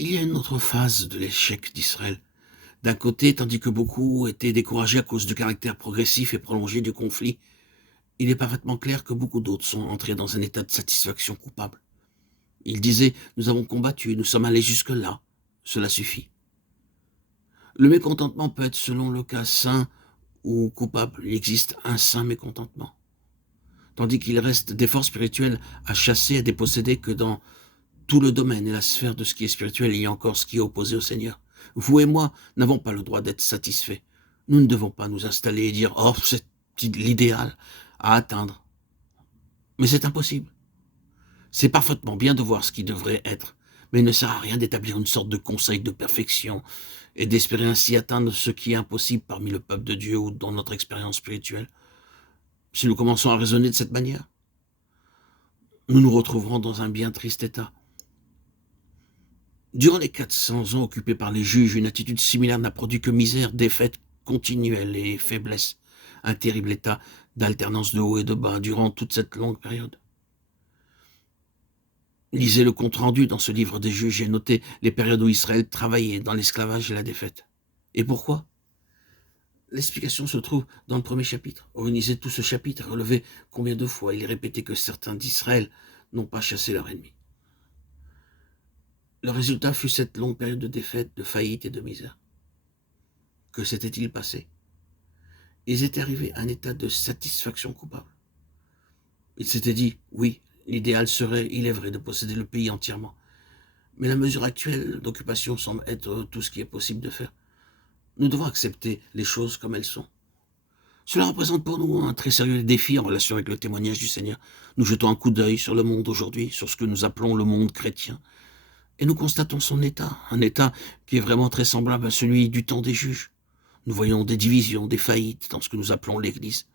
Il y a une autre phase de l'échec d'Israël. D'un côté, tandis que beaucoup étaient découragés à cause du caractère progressif et prolongé du conflit, il est parfaitement clair que beaucoup d'autres sont entrés dans un état de satisfaction coupable. Ils disaient: nous avons combattu, nous sommes allés jusque-là, cela suffit. Le mécontentement peut être selon le cas sain ou coupable. Il existe un sain mécontentement. Tandis qu'il reste des forces spirituelles à chasser, à déposséder, que dans tout le domaine et la sphère de ce qui est spirituel, il y a encore ce qui est opposé au Seigneur. Vous et moi n'avons pas le droit d'être satisfaits. Nous ne devons pas nous installer et dire: oh, c'est l'idéal à atteindre. Mais c'est impossible. C'est parfaitement bien de voir ce qui devrait être, mais il ne sert à rien d'établir une sorte de conseil de perfection et d'espérer ainsi atteindre ce qui est impossible parmi le peuple de Dieu ou dans notre expérience spirituelle. Si nous commençons à raisonner de cette manière, nous nous retrouverons dans un bien triste état. Durant les 400 ans occupés par les juges, une attitude similaire n'a produit que misère, défaite continuelle et faiblesse. Un terrible état d'alternance de haut et de bas durant toute cette longue période. Lisez le compte-rendu dans ce livre des juges et notez les périodes où Israël travaillait dans l'esclavage et la défaite. Et pourquoi? L'explication se trouve dans le premier chapitre. Organisez tout ce chapitre et relevez combien de fois il est répété que certains d'Israël n'ont pas chassé leur ennemi. Le résultat fut cette longue période de défaite, de faillite et de misère. Que s'était-il passé? Ils étaient arrivés à un état de satisfaction coupable. Ils s'étaient dit: oui, l'idéal serait, il est vrai, de posséder le pays entièrement. Mais la mesure actuelle d'occupation semble être tout ce qui est possible de faire. Nous devons accepter les choses comme elles sont. Cela représente pour nous un très sérieux défi en relation avec le témoignage du Seigneur. Nous jetons un coup d'œil sur le monde aujourd'hui, sur ce que nous appelons le monde chrétien, et nous constatons son état, un état qui est vraiment très semblable à celui du temps des juges. Nous voyons des divisions, des faillites dans ce que nous appelons l'Église.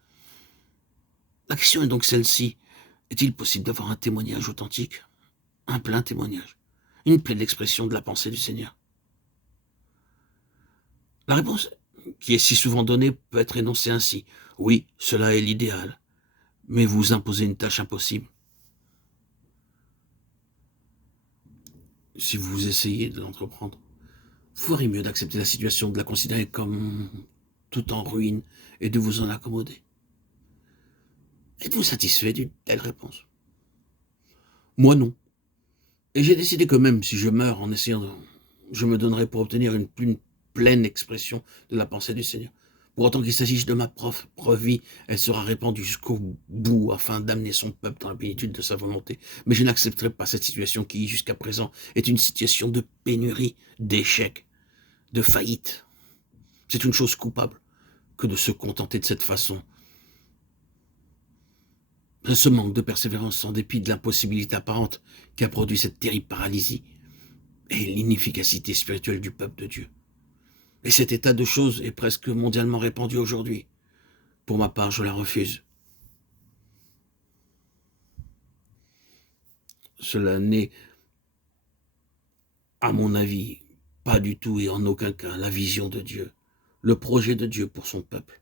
La question est donc celle-ci: est-il possible d'avoir un témoignage authentique, un plein témoignage, une pleine expression de la pensée du Seigneur? La réponse qui est si souvent donnée peut être énoncée ainsi: oui, cela est l'idéal, mais vous imposez une tâche impossible. Si vous essayez de l'entreprendre, vous ferez mieux d'accepter la situation, de la considérer comme tout en ruine et de vous en accommoder. Êtes-vous satisfait d'une telle réponse? Moi non. Et j'ai décidé que même si je meurs en essayant je me donnerai pour obtenir une plus pleine expression de la pensée du Seigneur. Pour autant qu'il s'agisse de ma propre vie, elle sera répandue jusqu'au bout afin d'amener son peuple dans la plénitude de sa volonté. Mais je n'accepterai pas cette situation qui, jusqu'à présent, est une situation de pénurie, d'échec, de faillite. C'est une chose coupable que de se contenter de cette façon. Ce manque de persévérance en dépit de l'impossibilité apparente qui a produit cette terrible paralysie et l'inefficacité spirituelle du peuple de Dieu. Et cet état de choses est presque mondialement répandu aujourd'hui. Pour ma part, je la refuse. Cela n'est, à mon avis, pas du tout et en aucun cas la vision de Dieu, le projet de Dieu pour son peuple.